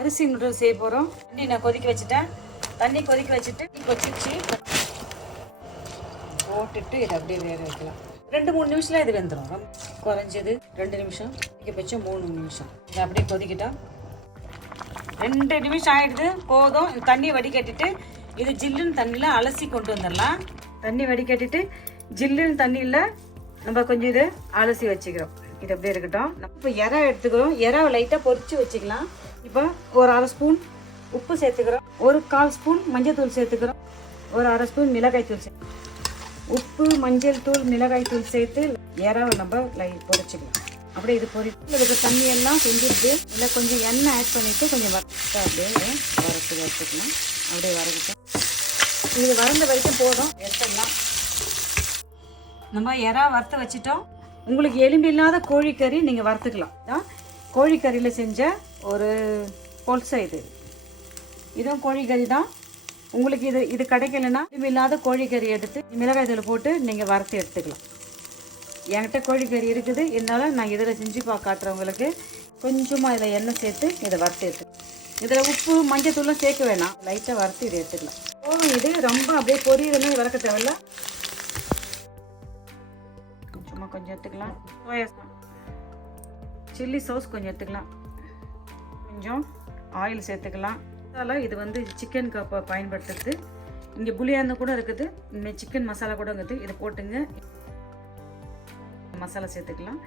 அரிசி நூடுல்ஸ் செய்ய போகிறோம். தண்ணி நான் கொதிக்க வச்சுட்டேன். தண்ணி கொதிக்க வச்சுட்டு கொதிச்சு போட்டுட்டு இதை அப்படியே வேக வைக்கலாம். 2-3 நிமிஷத்தில் இது வெந்துடும். குறைஞ்சது 2 நிமிஷம், அதிகபட்சம் 3 நிமிஷம். இதை அப்படியே கொதிக்கிட்டோம். 2 நிமிஷம் ஆகிடுது, போதும். தண்ணி வடிகட்டிட்டு இது ஜில்லுன்னு தண்ணியில் அலசி கொண்டு வந்துடலாம். தண்ணி வடிகட்டிட்டு ஜில்லுன்னு தண்ணியில் நம்ம கொஞ்சம் இது அலசி வச்சுக்கிறோம். இது அப்படியே இருக்கட்டும். நம்ம இப்போ இறா எடுத்துக்கிறோம். இறாவை லைட்டாக பொரிச்சு வச்சுக்கலாம். இப்போ ஒரு 1/2 ஸ்பூன் உப்பு சேர்த்துக்கிறோம். ஒரு 1/4 ஸ்பூன் மஞ்சள் தூள் சேர்த்துக்கிறோம். ஒரு 1/2 ஸ்பூன் மிளகாய் தூள் சேர்த்து, உப்பு, மஞ்சள் தூள், மிளகாய் தூள் சேர்த்து இறாவை நம்ம பொரிச்சிக்கலாம். அப்படியே இது பொரிச்சு இதுக்கு தண்ணியெல்லாம் செஞ்சுட்டு இல்லை கொஞ்சம் எண்ணெய் ஆட் பண்ணிவிட்டு கொஞ்சம் வறுத்து அப்படியே வறுத்துக்கலாம். அப்படியே வறுக்கிட்டோம். இது வறந்த வரைக்கும் போதும், எடுத்துடலாம். நம்ம இறா வறுத்து வச்சுட்டோம். உங்களுக்கு எலும்பு இல்லாத கோழிக்கறி நீங்கள் வறுத்துக்கலாம். கோழிக்கறியில் செஞ்ச ஒரு பொல்சா இதுவும் கோழிக்கறி தான். உங்களுக்கு இது கிடைக்கலன்னா எலும்பு இல்லாத கோழிக்கறி எடுத்து மிளகாய் தூள் போட்டு நீங்கள் வறுத்து எடுத்துக்கலாம். என்கிட்ட கோழிக்கறி இருக்குது, இருந்தாலும் நான் இதில் செஞ்சு காட்டுறவங்களுக்கு கொஞ்சமாக இதில் எண்ணெய் சேர்த்து இதை வறுத்து எடுத்துக்கலாம். இதில் உப்பு, மஞ்சள் தூள்லாம் சேர்க்க வேணாம், லைட்டாக வறுத்து இதை எடுத்துக்கலாம். போதும். இது ரொம்ப அப்படியே பொரியுதுன்னு வறுக்க தேவையில்ல. கொஞ்சம் எடுத்துக்கலாம். சோயா சாஸ், சில்லி சாஸ் கொஞ்சம் எடுத்துக்கலாம். கொஞ்சம் ஆயில் சேர்த்துக்கலாம். மசாலா இது சிக்கன் கப்பை பயன்படுத்துறது. இங்கே புளியாந்து கூட இருக்குது, இங்கே சிக்கன் மசாலா கூட இருக்குது. இதை போட்டுங்க, மசாலா சேர்த்துக்கலாம்.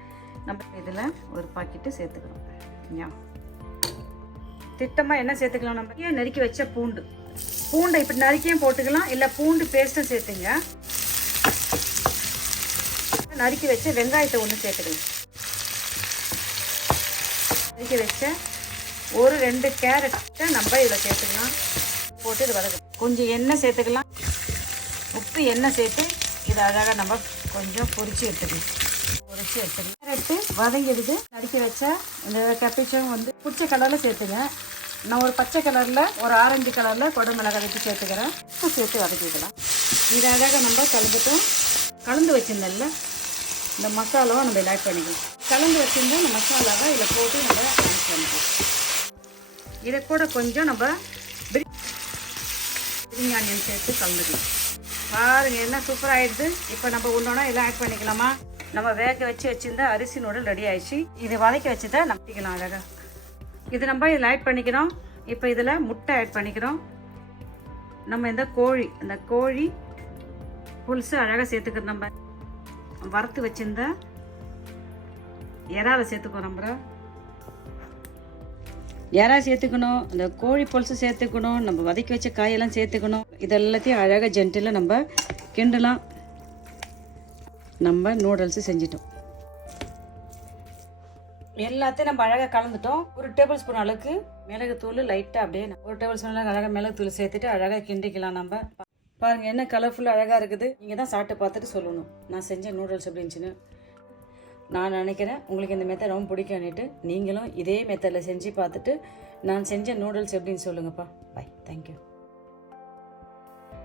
நம்ம இதில் ஒரு பாக்கெட்டு சேர்த்துக்கிறோம். திட்டமாக என்ன சேர்த்துக்கலாம், நம்ம நறுக்கி வச்ச பூண்டை இப்படி நறுக்கியும் போட்டுக்கலாம், இல்லை பூண்டு பேஸ்ட்டும் சேர்த்துங்க. நறுக்கி வச்ச வெங்காயத்தை ஒன்று சேர்த்துக்கலாம். நறுக்கி வச்ச ஒரு 2 கேரட்டை நம்ம இதில் சேர்த்துக்கலாம். போட்டு இது வதக்கும். கொஞ்சம் எண்ணெய் சேர்த்துக்கலாம். உப்பு, எண்ணெய் சேர்த்து இதை அழகாக நம்ம கொஞ்சம் பொரிச்சு எடுத்துக்கலாம். கேரட்டு வதங்கிடுது. நறுக்கி வச்ச இந்த கேப்சிகம் பிடிச்ச கலரில் சேர்த்துங்க. நான் ஒரு பச்சை கலரில், ஒரு ஆரஞ்சு கலரில் குடமிளகாய் வச்சு சேர்த்துக்கிறேன். உப்பு சேர்த்து வதக்கிக்கலாம். இதை அழகாக நம்ம கலந்து வச்சுருந்தோம்ல இந்த மசாலாவை நம்ம இதில் ஆட் பண்ணிக்கலாம். கலந்து வச்சுருந்தா இந்த மசாலாவை இதில் போட்டு நம்ம ஆட் பண்ணிக்கலாம். இதை கூட கொஞ்சம் நம்ம பிரியாணி சேர்த்து கலந்துக்கலாம். பாருங்கள், என்ன சூப்பராக ஆகிடுது. இப்போ நம்ம ஒன்றா இதெல்லாம் ஆட் பண்ணிக்கலாமா? நம்ம வேக வச்சுருந்தா அரிசி நூடுல் ரெடி ஆயிடுச்சு. இதை வதக்கி வச்சுட்டா நம்பிக்கலாம் அழகாக. இது நம்ம இதில் ஆட் பண்ணிக்கிறோம். இப்போ இதில் முட்டை ஆட் பண்ணிக்கிறோம். நம்ம இந்த கோழி புல்ஸு அழகாக சேர்த்துக்கிறோம். நம்ம வறுத்து வச்சிருந்த இறாவை சேர்த்துக்கணும். நம்ம இறா சேர்த்துக்கணும், இந்த கோழி புல்ஸு சேர்த்துக்கணும், நம்ம வதக்கி வச்ச காயெல்லாம் சேர்த்துக்கணும். இதெல்லாத்தையும் அழகாக ஜென்டில் நம்ம கிண்டலாம். நம்ம நூடுல்ஸு செஞ்சிட்டோம். எல்லாத்தையும் நம்ம அழகாக கலந்துட்டோம். ஒரு டேபிள் ஸ்பூன் அளவுக்கு மிளகுத்தூள் லைட்டாக அப்படியே ஒரு டேபிள் ஸ்பூன் அழகாக மிளகுத்தூள் சேர்த்துட்டு அழகாக கிண்டிக்கலாம். நம்ம பாருங்கள், என்ன கலர்ஃபுல்லாக அழகாக இருக்குது. நீங்கள் தான் சாப்பிட்டு பார்த்துட்டு சொல்லணும் நான் செஞ்ச நூடுல்ஸ் எப்படி இருந்துச்சுன்னு. நான் நினைக்கிறேன் உங்களுக்கு இந்த மெத்தட் ரொம்ப பிடிக்கும்னுட்டு. நீங்களும் இதே மெத்தடில் செஞ்சு பார்த்துட்டு நான் செஞ்ச நூடுல்ஸ் எப்படின்னு சொல்லுங்கப்பா. Bye, thank you.